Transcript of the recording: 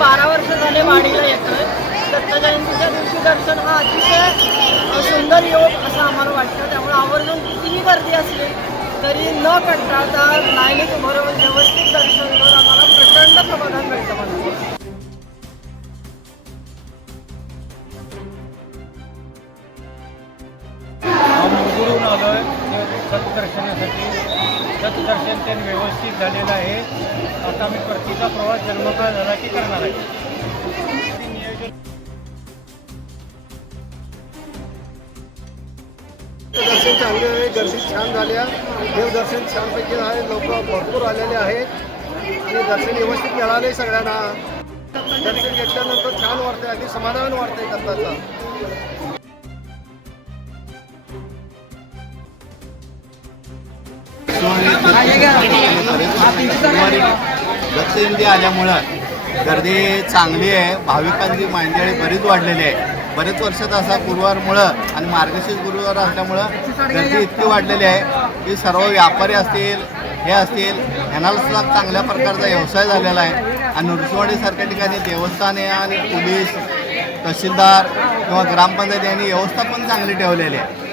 बारा वर्ष झाले वाडीला येतोय. दत्त जयंतीच्या दिवशी दर्शन हा अतिशय सुंदर योग असं आम्हाला वाटतं. त्यामुळे आवर्जून कितीही गर्दी असली तरी न कंटाळता तर नाही राहून व्यवस्थित दर्शन घेऊन आम्हाला प्रचंड समाधान मिळतं मला. आलो आहे. सतदर्शनासाठी दर्शन ते व्यवस्थित झालेलं आहे. आता मी परतीचा प्रवास जन्मकाळ झाला की करणार आहे. दर्शन चांगले आहे गर्दी छान झाल्या देवदर्शन छानपैकी आहे लोक भरपूर आलेले आहेत. आणि दर्शन व्यवस्थित मिळाले सगळ्यांना. दर्शन घेतल्यानंतर छान वाटतंय अगदी समाधान वाटतंय दत्ताचं गुरुवारी दत्त आल्यामुळं गर्दी चांगली आहे. भाविकांची मांडळी बरीच वाढलेली आहे. बरेच वर्षात असा गुरुवारमुळं आणि मार्गशीर्ष गुरुवार असल्यामुळं गर्दी इतकी वाढलेली आहे की सर्व व्यापारी असतील हे असतील यांना चांगल्या प्रकारचा व्यवसाय झालेला आहे. आणि नृसिंहवाडीसारख्या ठिकाणी देवस्थाने आणि पोलीस तहसीलदार किंवा ग्रामपंचायत यांनी व्यवस्था पण चांगली ठेवलेली आहे.